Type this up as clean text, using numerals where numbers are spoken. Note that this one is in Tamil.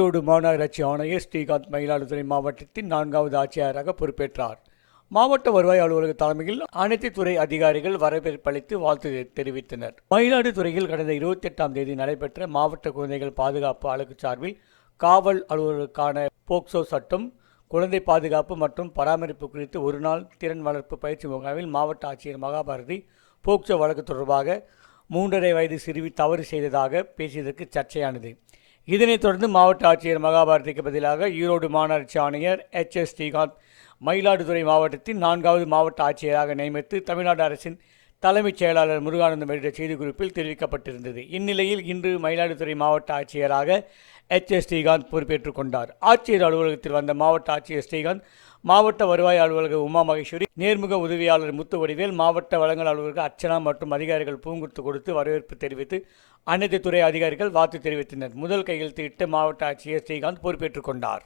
ஈரோடு மாநகராட்சி ஆணையர் ஸ்ரீகாந்த் மயிலாடுதுறை மாவட்டத்தின் 4வது ஆட்சியராக பொறுப்பேற்றார். மாவட்ட வருவாய் அலுவலக தலைமையில் அனைத்து துறை அதிகாரிகள் வரவேற்பளித்து வாழ்த்து தெரிவித்தனர். மயிலாடுதுறையில் கடந்த 28ஆம் தேதி நடைபெற்ற மாவட்ட குழந்தைகள் பாதுகாப்பு அலகு சார்பில் காவல் அலுவலருக்கான போக்சோ சட்டம், குழந்தை பாதுகாப்பு மற்றும் பராமரிப்பு குறித்து ஒருநாள் திறன் வளர்ப்பு பயிற்சி முகாமில் மாவட்ட ஆட்சியர் மகாபாரதி போக்சோ வழக்கு தொடர்பாக 3.5 வயது சிறுமி தவறு செய்ததாக பேசியதற்கு சர்ச்சையானது. இதனைத் தொடர்ந்து மாவட்ட ஆட்சியர் மகாபாரதிக்கு பதிலாக ஈரோடு மாநகராட்சி ஆணையர் எச்.எஸ். ஸ்ரீகாந்த் மயிலாடுதுறை மாவட்டத்தின் 4வது மாவட்ட ஆட்சியராக நியமித்து தமிழ்நாடு அரசின் தலைமைச் செயலாளர் முருகானந்தம் வெளியிட்ட செய்திக்குறிப்பில் தெரிவிக்கப்பட்டிருந்தது. இந்நிலையில் இன்று மயிலாடுதுறை மாவட்ட ஆட்சியராக எச்.எஸ். ஸ்ரீகாந்த் பொறுப்பேற்றுக் கொண்டார். ஆட்சியர் அலுவலகத்தில் வந்த மாவட்ட ஆட்சியர் ஸ்ரீகாந்த், மாவட்ட வருவாய் அலுவலக உமா மகேஸ்வரி, நேர்முக உதவியாளர் முத்துவடிவேல், மாவட்ட வழங்கல் அலுவலக அர்ச்சனா மற்றும் அதிகாரிகள் பூங்குத்து கொடுத்து வரவேற்பு தெரிவித்து அனைத்து துறை அதிகாரிகள் வாழ்த்து தெரிவித்தனர். முதல் கையெழுத்திட்டு மாவட்ட ஆட்சியர் ஸ்ரீகாந்த் பொறுப்பேற்றுக் கொண்டார்.